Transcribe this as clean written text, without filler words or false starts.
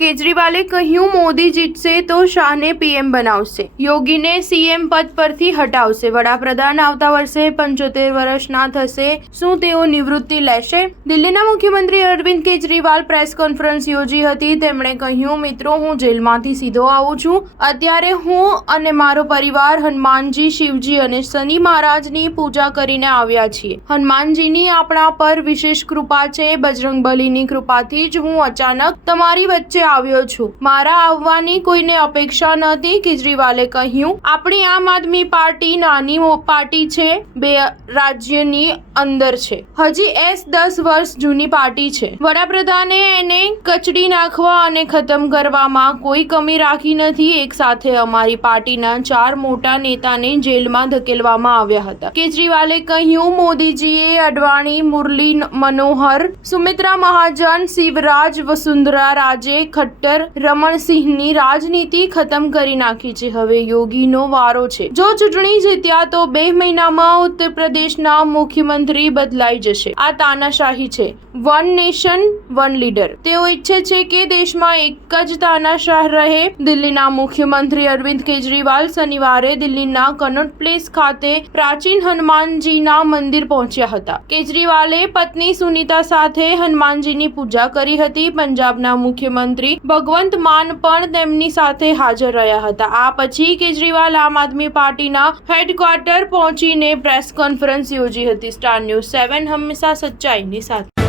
કેજરીવાલે કહ્યું, મોદી જીતશે તો શાહને પીએમ બનાવશે, યોગીને સીએમ પદ પરથી હટાવશે. વડાપ્રધાન આવતા વર્ષે 75 વર્ષના થશે, શું તેઓ નિવૃત્તિ લેશે? દિલ્હીના મુખ્યમંત્રી અરવિંદ કેજરીવાલ પ્રેસ કોન્ફરન્સ યોજી હતી. તેમણે કહ્યું, મિત્રો, હું જેલમાંથી સીધો આવું છું. અત્યારે હું અને મારો પરિવાર હનુમાનજી, શિવજી અને શનિ મહારાજની પૂજા કરીને આવ્યા છીએ. હનુમાનજીની આપણા પર વિશેષ કૃપા છે. બજરંગબલીની કૃપાથી જ હું અચાનક તમારી વચ્ચે આવ્યો છું. મારા આવવાની કોઈને અપેક્ષા નહોતી. કેજરીવાલે કહ્યું, આપણી આમ આદમી પાર્ટી નાની પાર્ટી છે, 2 રાજ્યની અંદર છે. હજી 10 વર્ષ જૂની પાર્ટી છે. વડાપ્રધાને એને કચડી નાખવા અને ખતમ કરવામાં કોઈ કમી રાખી નથી. એક સાથે અમારી પાર્ટીના 4 મોટા નેતાને જેલમાં ધકેલવામાં આવ્યા હતા. કેજરીવાલે કહ્યું, મોદીજીએ અડવાણી, મુરલી મનોહર, સુમિત્રા મહાજન, શિવરાજ, વસુંધરા રાજે, ખટ્ટર, રમણસિંહની રાજનીતિ ખતમ કરી નાખી છે. હવે યોગીનો વારો છે. જો ચૂંટણી જીત્યા તો 2 મહિનામાં ઉત્તર પ્રદેશના મુખ્યમંત્રી બદલાઈ જશે. આ તાનાશાહી છે. One nation one leader. તેઓ ઈચ્છે છે કે દેશમાં એક જ તાનાશાહ રહે. દિલ્હીના મુખ્યમંત્રી અરવિંદ કેજરીવાલ શનિવારે દિલ્હીના કનોટ પ્લેસ ખાતે પ્રાચીન હનુમાનજીના મંદિર પહોંચ્યા હતા. કેજરીવાલે પત્ની સુનીતા સાથે હનુમાનજીની પૂજા કરી હતી. પંજાબના મુખ્યમંત્રી ભગવંત માન પણ તેમની સાથે હાજર રહ્યા હતા. આ પછી કેજરીવાલ આમ આદમી પાર્ટીના હેડક્વાર્ટર પહોંચીને પ્રેસ કોન્ફરન્સ યોજી હતી. સ્ટાર ન્યૂઝ 7 હંમેશા સચ્ચાઈની સાથે.